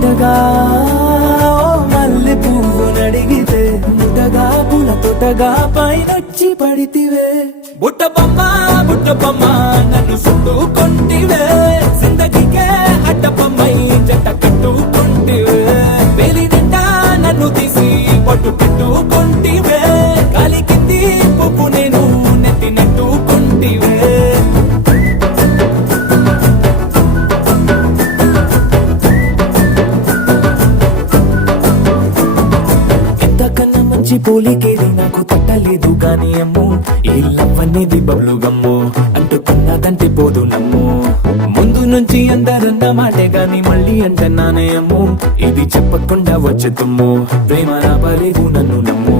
తోటగా మల్లె పువ్వు నడిగితే ముటగా పుల తోటగా పైనొచ్చి పడితివే బుట్ట బొమ్మ నన్ను చుట్టుకొంటివే జిందగీకే అడ్డపమ్మై జంట కట్టుకొంటివే వేలి నిండా నన్ను తీసి పట్టు పెట్టుకొంటివే గాలి కింది పువ్వు నేను నెట్టినట్టుకొంటివే ఎంతకన్నా మంచి పోలికేది నాకు తట్టలేదు గాని అమ్ము ఈ లవ్ అనేది బబ్లు గమ్ము అంటుకున్నదంటే పోదు నమ్ము ముందు నుంచి అందరన్న మాటే గాని మళ్ళీ అంటున్నానే అమ్ము ఇది చెప్పకుండా వచ్చే తుమ్ము ప్రేమ రాబలేదు నన్ను నమ్ము